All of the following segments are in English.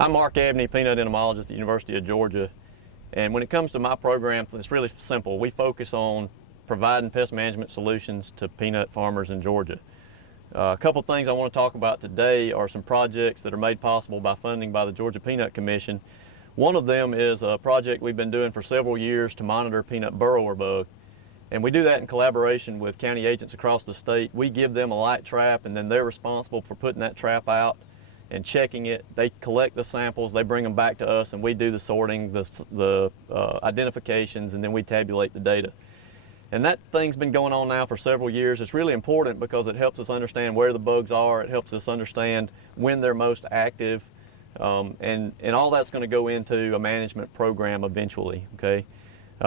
I'm Mark Abney, Peanut Entomologist at the University of Georgia. And when it comes to my program, it's really simple. We focus on providing pest management solutions to peanut farmers in Georgia. A couple things I want to talk about today are some projects that are made possible by funding by the Georgia Peanut Commission. One of them is a project we've been doing for several years to monitor peanut burrower bug. And we do that in collaboration with county agents across the state. We give them a light trap, and then they're responsible for putting that trap out and checking it. They collect the samples, they bring them back to us, and we do the sorting, the identifications, and then we tabulate the data. And that thing's been going on now for several years. It's really important because it helps us understand where the bugs are. It helps us understand when they're most active, and all that's going to go into a management program eventually. Okay,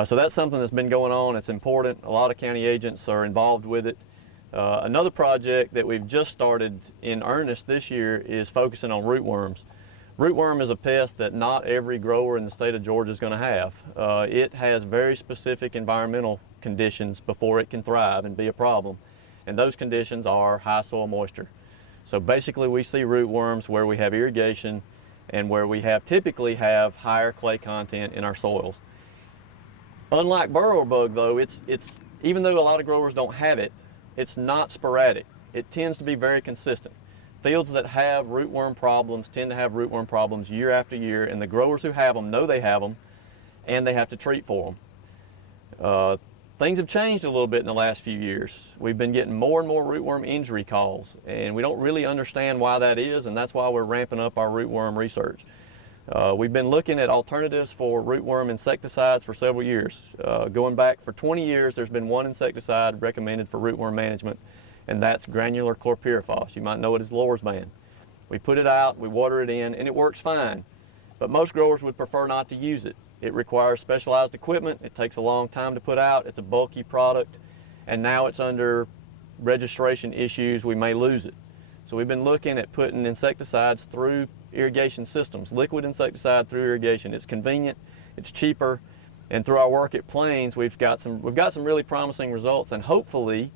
so that's something that's been going on. It's important. A lot of county agents are involved with it. Another project that we've just started in earnest this year is focusing on rootworms. Rootworm is a pest that not every grower in the state of Georgia is going to have. It has very specific environmental conditions before it can thrive and be a problem. And those conditions are high soil moisture. So basically we see rootworms where we have irrigation and where we typically have higher clay content in our soils. Unlike burrower bug though, it's even though a lot of growers don't have it, it's not sporadic. It tends to be very consistent. Fields that have rootworm problems tend to have rootworm problems year after year, and the growers who have them know they have them, and they have to treat for them. Things have changed a little bit in the last few years. We've been getting more and more rootworm injury calls, and we don't really understand why that is, and that's why we're ramping up our rootworm research. We've been looking at alternatives for rootworm insecticides for several years. Going back for 20 years, there's been one insecticide recommended for rootworm management, and that's granular chlorpyrifos. You might know it as Lorsban. We put it out, we water it in, and it works fine. But most growers would prefer not to use it. It requires specialized equipment. It takes a long time to put out. It's a bulky product, and now it's under registration issues. We may lose it. So we've been looking at putting insecticides through irrigation systems, liquid insecticide through irrigation. It's convenient, it's cheaper, and through our work at Plains, we've got some really promising results, and hopefully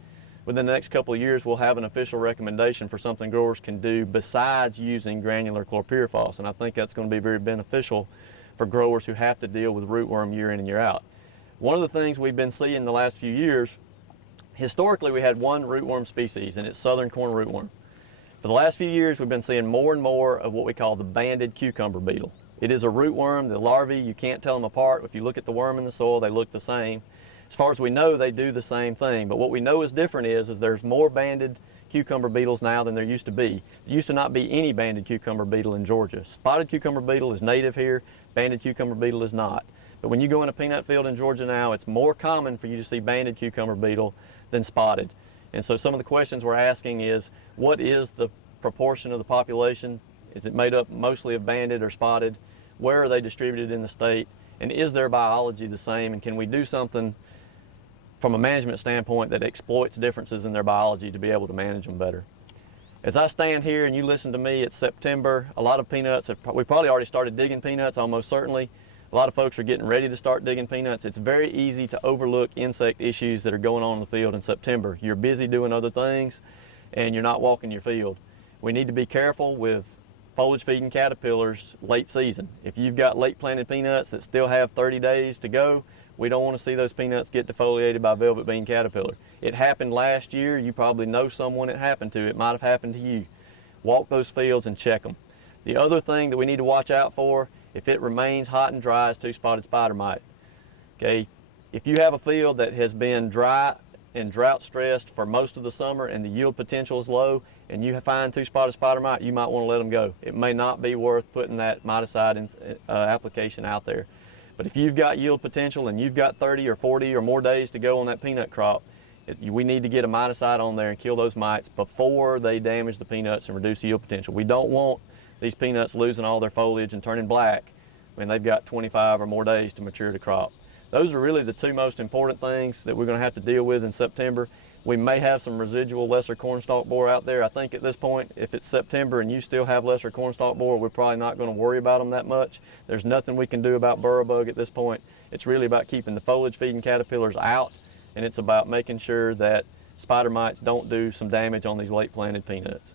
within the next couple of years we'll have an official recommendation for something growers can do besides using granular chlorpyrifos, and I think that's going to be very beneficial for growers who have to deal with rootworm year in and year out. One of the things we've been seeing the last few years, historically we had one rootworm species, and it's southern corn rootworm. For the last few years, we've been seeing more and more of what we call the banded cucumber beetle. It is a rootworm. The larvae, you can't tell them apart. If you look at the worm in the soil, they look the same. As far as we know, they do the same thing. But what we know is different is there's more banded cucumber beetles now than there used to be. There used to not be any banded cucumber beetle in Georgia. Spotted cucumber beetle is native here. Banded cucumber beetle is not. But when you go in a peanut field in Georgia now, it's more common for you to see banded cucumber beetle than spotted. And so some of the questions we're asking is, what is the proportion of the population? Is it made up mostly of banded or spotted? Where are they distributed in the state? And is their biology the same? And can we do something from a management standpoint that exploits differences in their biology to be able to manage them better? As I stand here and you listen to me, it's September. A lot of peanuts, we probably already started digging peanuts, almost certainly. A lot of folks are getting ready to start digging peanuts. It's very easy to overlook insect issues that are going on in the field in September. You're busy doing other things and you're not walking your field. We need to be careful with foliage feeding caterpillars late season. If you've got late planted peanuts that still have 30 days to go, we don't want to see those peanuts get defoliated by velvet bean caterpillar. It happened last year. You probably know someone it happened to. It might have happened to you. Walk those fields and check them. The other thing that we need to watch out for, if it remains hot and dry, is two-spotted spider mite. Okay, if you have a field that has been dry and drought stressed for most of the summer and the yield potential is low, and you find two-spotted spider mite, you might want to let them go. It may not be worth putting that miticide application out there. But if you've got yield potential and you've got 30 or 40 or more days to go on that peanut crop, we need to get a miticide on there and kill those mites before they damage the peanuts and reduce yield potential. We don't want these peanuts losing all their foliage and turning black when they've got 25 or more days to mature the crop. Those are really the two most important things that we're going to have to deal with in September. We may have some residual lesser cornstalk borer out there. I think at this point, if it's September and you still have lesser cornstalk borer, we're probably not going to worry about them that much. There's nothing we can do about burrow bug at this point. It's really about keeping the foliage feeding caterpillars out, and it's about making sure that spider mites don't do some damage on these late planted peanuts.